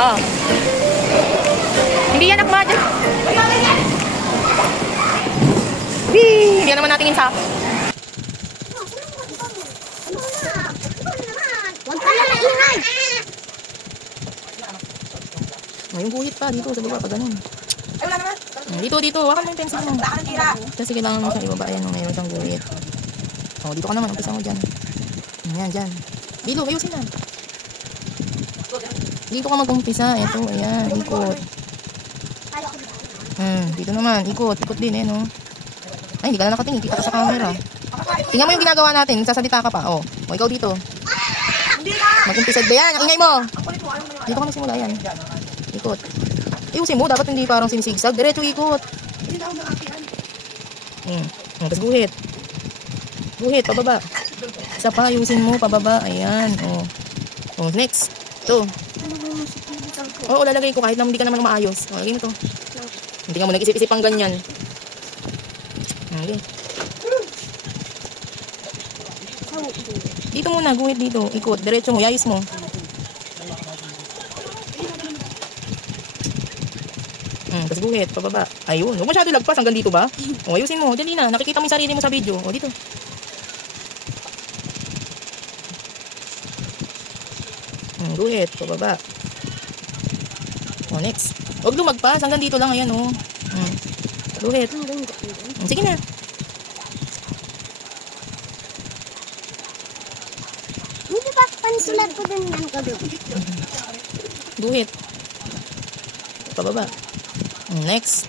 Oh. Hindi yan akma dyan. Hindi naman natingin sa... Huwag ka na maingay. Yung guhit pa dito sa baba pa ganun. Dito. Wakan mo yung pencil mo. Kasi kailangan mo siya ibaba. Ayan, mayroon siyang guhit. Oh, dito ka naman. Umpisa mo dyan. Ayan, dyan. Dito, ayusin na. Dito ka mag-umpisa. Ito, ayan. Ikot. Dito naman. Ikot din, no? Ay, hindi ka na nakatingin. Kita ka sa camera. Tingnan mo yung ginagawa natin. Sasalita ka pa. Oh, ikaw dito. Mag-umpisa ba yan? Ang ingay mo. Dito ka magsimula. Ayan. Ikot. Ayusin mo. Dapat hindi parang sinisigsag. Diretso ikot. Tapos guhit. Guhit, pababa. Isa pa, ayusin mo, pababa. Ayan, oh. Next. Ito. Oo, lalagay ko kahit na hindi ka naman maayos. Lagay mo to. Hindi ka mo nag-isip-isip pang ganyan. Okay. Dito muna, guhit dito. Ikot, diretso mo, ayos mo. Tapos guhit, pababa. Ayun, huwag masyado lagpas. Hanggang dito ba? O, ayusin mo. Dali na. Nakikita mo yung sarili mo sa video. O, dito. Guhit, pababa. O, next. Huwag lumagpas. Hanggang dito lang. Ayan, o. Guhit. Sige na. Hindi ba pansulat ko dun ng gabi? Guhit. Pababa. Next.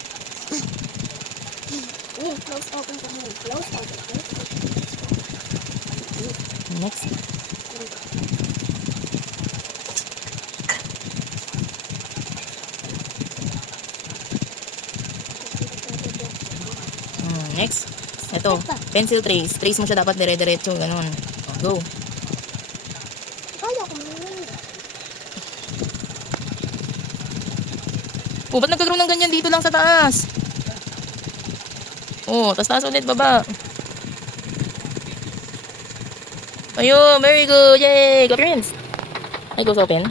Close, open ka mo. Close, open. Next. Next. Ito. Pencil trace. Trace mo siya dapat dire-diretso. Ganun. Go. Oh, ba't nagkakaroon ng ganyan dito lang sa taas? Oh, taas ulit, baba. Ayun, very good. Yay! Go, friends. Ay, go open.